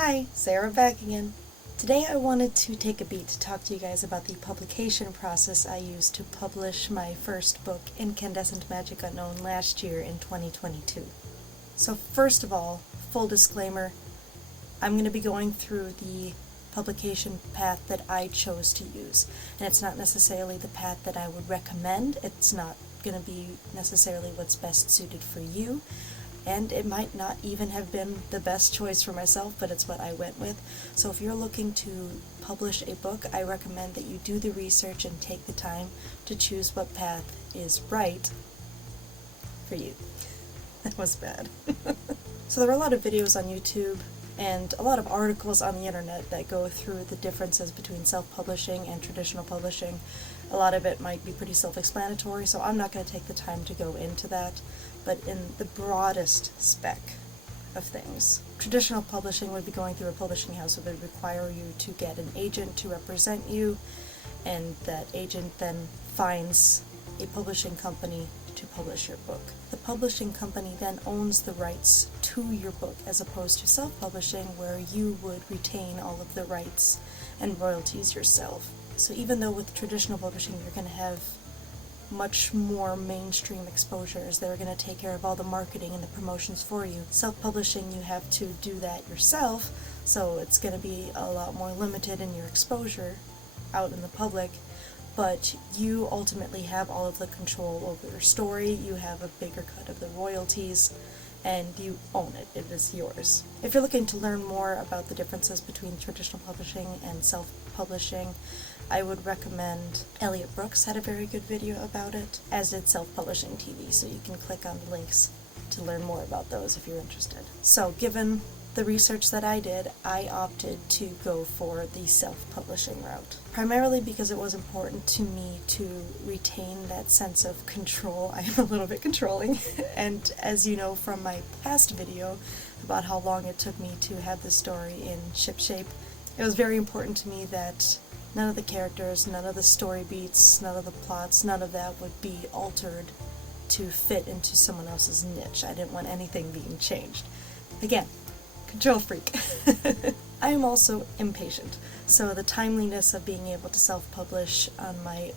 Hi, Sarah back again. Today I wanted to take a beat to talk to you guys about the publication process I used to publish my first book, Incandescent Magic Unknown, last year in 2022. So first of all, full disclaimer, I'm going to be going through the publication path that I chose to use. And it's not necessarily the path that I would recommend. It's not going to be necessarily what's best suited for you. And it might not even have been the best choice for myself, but it's what I went with. So if you're looking to publish a book, I recommend that you do the research and take the time to choose what path is right for you. That was bad. So there are a lot of videos on YouTube and a lot of articles on the internet that go through the differences between self-publishing and traditional publishing. A lot of it might be pretty self-explanatory, so I'm not going to take the time to go into that. But in the broadest spec of things, traditional publishing would be going through a publishing house, so it would require you to get an agent to represent you, and that agent then finds a publishing company to publish your book. The publishing company then owns the rights to your book, as opposed to self-publishing, where you would retain all of the rights and royalties yourself. So even though with traditional publishing you're going to have much more mainstream exposure, as they're going to take care of all the marketing and the promotions for you, self-publishing you have to do that yourself, so it's going to be a lot more limited in your exposure out in the public. But you ultimately have all of the control over your story, you have a bigger cut of the royalties, and you own it. It is yours. If you're looking to learn more about the differences between traditional publishing and self-publishing, I would recommend Elliot Brooks had a very good video about it, as did Self-Publishing TV, so you can click on the links to learn more about those if you're interested. So given the research that I did, I opted to go for the self-publishing route. Primarily because it was important to me to retain that sense of control. I am a little bit controlling, and as you know from my past video about how long it took me to have the story in shipshape, it was very important to me that none of the characters, none of the story beats, none of the plots, none of that would be altered to fit into someone else's niche. I didn't want anything being changed. Again, control freak. I am also impatient, so the timeliness of being able to self-publish on my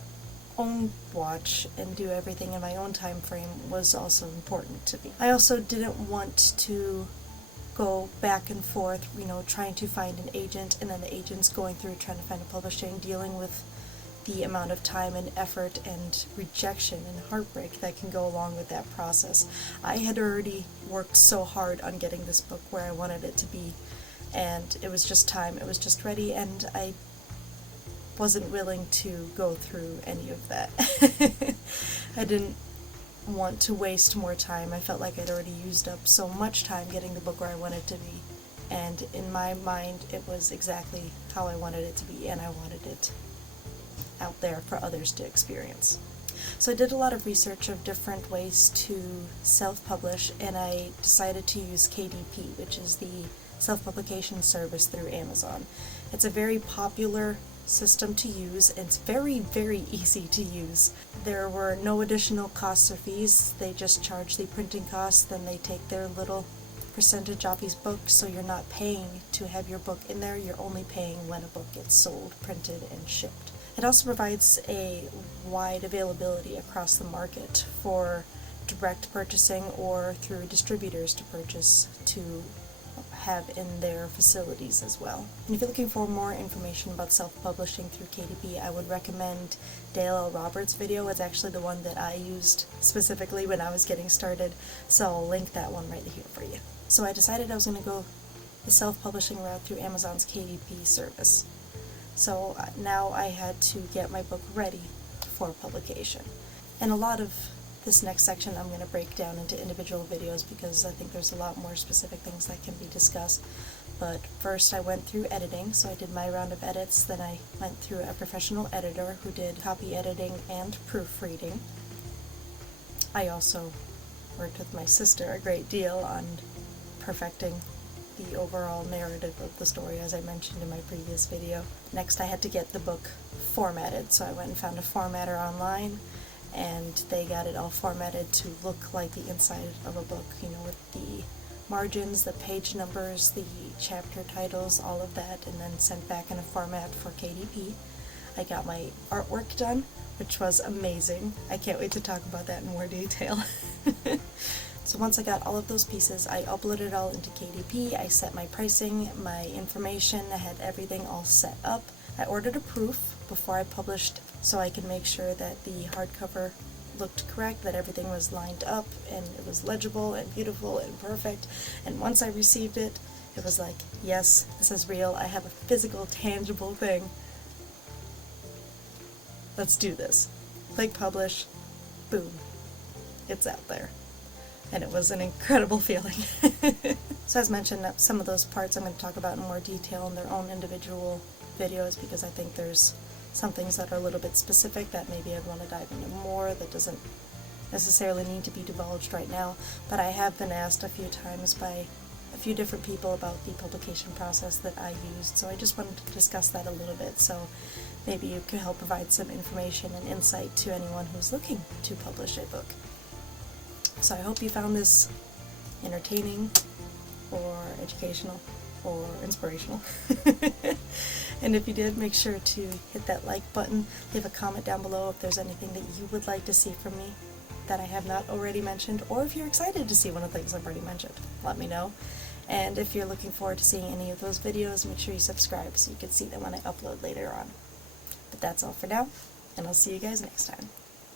own watch and do everything in my own time frame was also important to me. I also didn't want to go back and forth, trying to find an agent, and then the agent's going through trying to find a publishing, dealing with the amount of time and effort and rejection and heartbreak that can go along with that process. I had already worked so hard on getting this book where I wanted it to be, and it was just time, it was just ready, and I wasn't willing to go through any of that. I didn't want to waste more time. I felt like I'd already used up so much time getting the book where I wanted it to be, and in my mind it was exactly how I wanted it to be, and I wanted it out there for others to experience. So I did a lot of research of different ways to self-publish, and I decided to use KDP, which is the self-publication service through Amazon. It's a very popular system to use, and it's very, very easy to use. There were no additional costs or fees. They just charge the printing costs, then they take their little percentage off each book, so you're not paying to have your book in there, you're only paying when a book gets sold, printed, and shipped. It also provides a wide availability across the market for direct purchasing or through distributors to purchase to have in their facilities as well. And if you're looking for more information about self-publishing through KDP, I would recommend Dale L. Roberts' video. It's actually the one that I used specifically when I was getting started, so I'll link that one right here for you. So I decided I was going to go the self-publishing route through Amazon's KDP service. So now I had to get my book ready for publication. And a lot of this next section I'm going to break down into individual videos because I think there's a lot more specific things that can be discussed. But first I went through editing, so I did my round of edits, then I went through a professional editor who did copy editing and proofreading. I also worked with my sister a great deal on perfecting the overall narrative of the story, as I mentioned in my previous video. Next I had to get the book formatted, so I went and found a formatter online, and they got it all formatted to look like the inside of a book, with the margins, the page numbers, the chapter titles, all of that, and then sent back in a format for KDP. I got my artwork done, which was amazing. I can't wait to talk about that in more detail. So once I got all of those pieces, I uploaded it all into KDP, I set my pricing, my information, I had everything all set up. I ordered a proof before I published so I could make sure that the hardcover looked correct, that everything was lined up and it was legible and beautiful and perfect. And once I received it, it was like, yes, this is real. I have a physical, tangible thing. Let's do this. Click publish. Boom. It's out there. And it was an incredible feeling. So as mentioned, some of those parts I'm going to talk about in more detail in their own individual videos, because I think there's some things that are a little bit specific that maybe I'd want to dive into more, that doesn't necessarily need to be divulged right now. But I have been asked a few times by a few different people about the publication process that I used, so I just wanted to discuss that a little bit, so maybe you could help provide some information and insight to anyone who's looking to publish a book. So I hope you found this entertaining or educational or inspirational. And if you did, make sure to hit that like button, leave a comment down below if there's anything that you would like to see from me that I have not already mentioned, or if you're excited to see one of the things I've already mentioned, let me know. And if you're looking forward to seeing any of those videos, make sure you subscribe so you can see them when I upload later on. But that's all for now, and I'll see you guys next time.